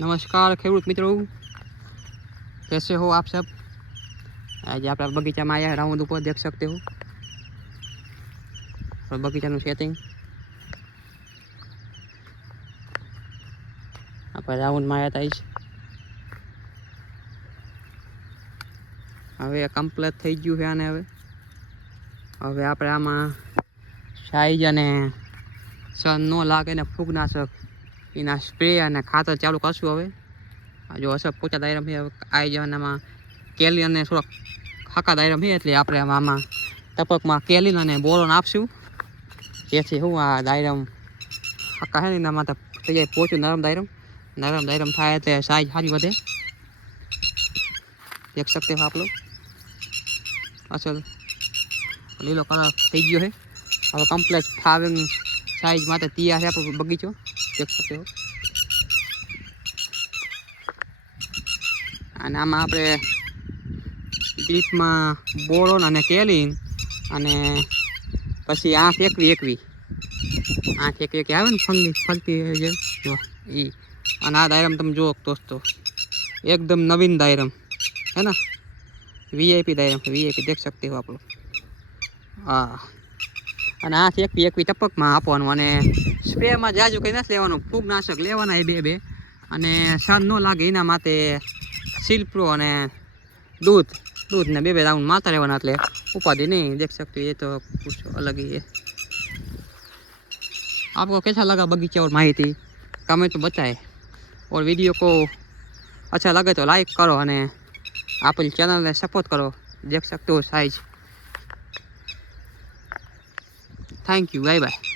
नमस्कार खेडूत मित्रों, कैसे हो आप सब। आज आप बगीचा में आया राउंड ऊपर देख सकते हो और बगीचा सेटिंग आप राउंड में आया था। हवे कम्प्लीट थी गयु है ने हवे आप साइज अने सन न लागे ने फूगनाशक एना स्प्रे अने खातर चालू करशुं। हवे जो असर पोचा दायरा में आई जाने केलिन ने थोड़ा खाका दायरा में एटले आपणे आमां टपकमां केलिन अने बोरोन आपशुं जेथी हुं आ दायरा खाका है एना माटे थई जाय पोचुं नरम दायरा थाय एटले साइज सारी वधे। देख सकते हो आप लोग असल लीलो कलर थई गयो है। हवे कम्प्लीट फ्लावरिंग साइज माटे तैयार है आपणो बगीचो। देख सकते हो अने आमां आपणे ड्रीपमां बोरोन अने केलिन अने पछी 8-21 आवे ने फंगी फलती है जो ई अने आ दायरामां तमे जुओ दोस्तों एकदम नवीन दायरा है ना, वीआईपी दायरा वीआईपी देख सकते हो आप लोग। अने 8-21 टपकमां आपवानुं अने स्प्रेमां जाजू कंई नथी लेवानुं, फूगनाशक लेवाना ए बे अने सन न लागे एना माटे सिल्प्रो अने दूध ने बे राउंड मारता रहवाना एटले उपाधि नहीं। देख सकते हो ये तो कुछ अलग ही है। आपको कैसा लगा बगीचा और माहिती कमेंट में बताए और वीडियो को अच्छा लगे तो लाइक करो अने आप चैनल ने सपोर्ट करो। देख सकते हो size. Thank you, bye bye.